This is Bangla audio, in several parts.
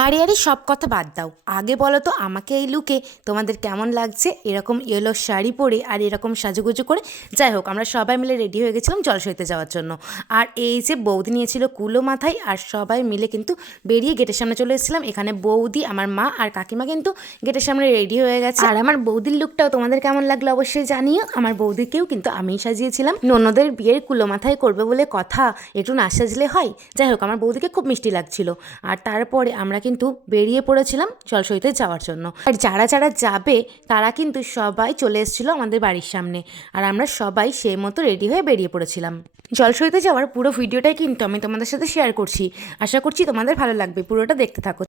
আরে আরে সব কথা বাদ দাও, আগে বলো তো আমাকে এই লুকে তোমাদের কেমন লাগছে, এরকম ইয়েলো শাড়ি পরে আর এরকম সাজুগুজু করে। যাই হোক, আমরা সবাই মিলে রেডি হয়ে গেছিলাম জলসইতে যাওয়ার জন্য। আর এই যে বৌদি নিয়েছিল কুলো মাথায়, আর সবাই মিলে কিন্তু বেরিয়ে গেটের সামনে চলে এসেছিলাম। এখানে বৌদি, আমার মা আর কাকিমা কিন্তু গেটের সামনে রেডি হয়ে গেছে। আর আমার বৌদির লুকটাও তোমাদের কেমন লাগলো অবশ্যই জানিও। আমার বৌদিকেও কিন্তু আমিই সাজিয়েছিলাম। ননদের বিয়ের কুলো মাথায় করবে বলে কথা, একটু না সাজলে হয়। যাই হোক, আমার বৌদিকে খুব মিষ্টি লাগছিল। আর তারপরে আমরা কিন্তু বেরিয়ে পড়েছিলাম জলসইতে যাওয়ার জন্য। আর যারা যারা যাবে তারা কিন্তু সবাই চলে এসেছিলো আমাদের বাড়ির সামনে। আর আমরা সবাই সেই মতো রেডি হয়ে বেরিয়ে পড়েছিলাম। জলসইতে যাওয়ার পুরো ভিডিওটাই কিন্তু আমি তোমাদের সাথে শেয়ার করছি। আশা করছি তোমাদের ভালো লাগবে, পুরোটা দেখতে থাকো।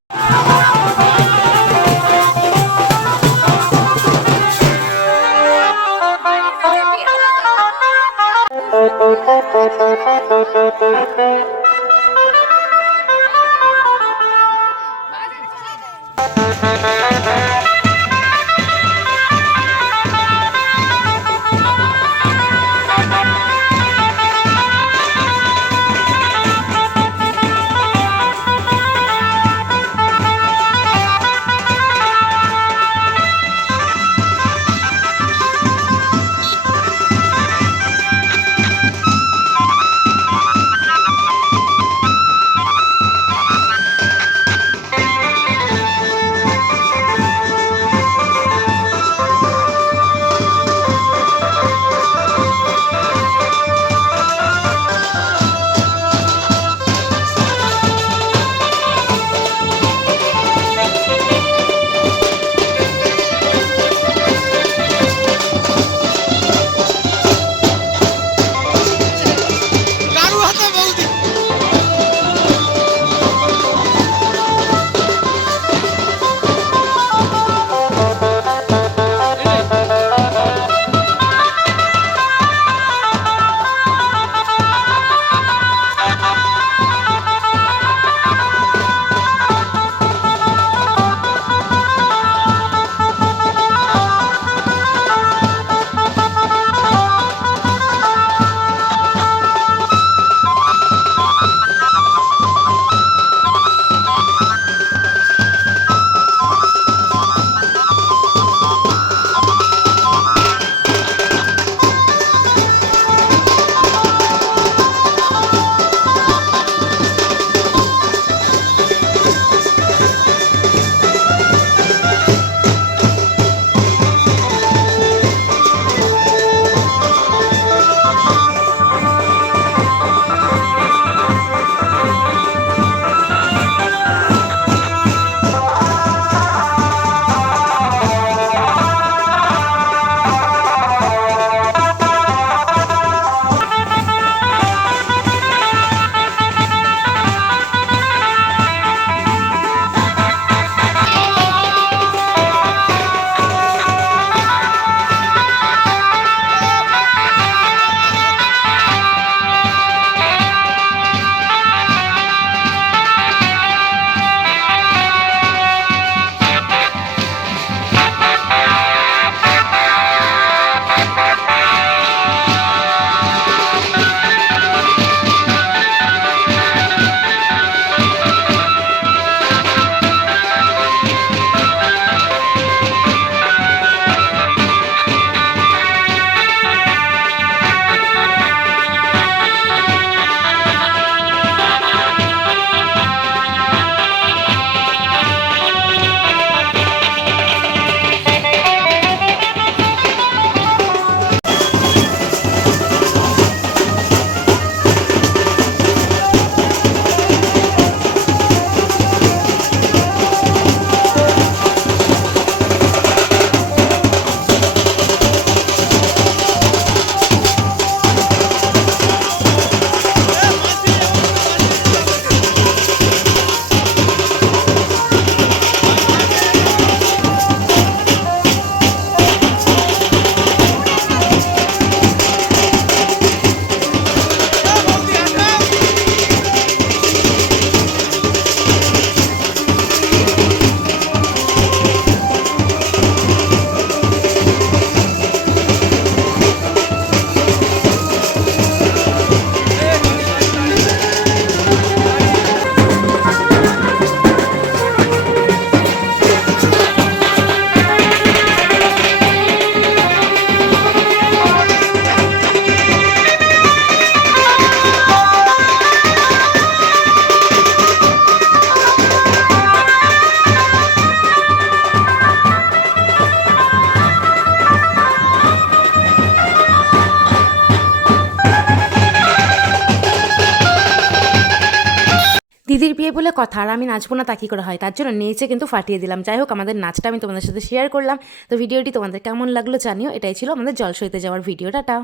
বিয়ে বলে কথা, আর আমি নাচবো না তা কী করে হয়, তার জন্য নেচে কিন্তু ফাটিয়ে দিলাম। যাই হোক, আমাদের নাচটা আমি তোমাদের সাথে শেয়ার করলাম। তো ভিডিওটি তোমাদের কেমন লাগলো জানিও। এটাই ছিল আমাদের জলসইতে যাওয়ার ভিডিও। টাটা।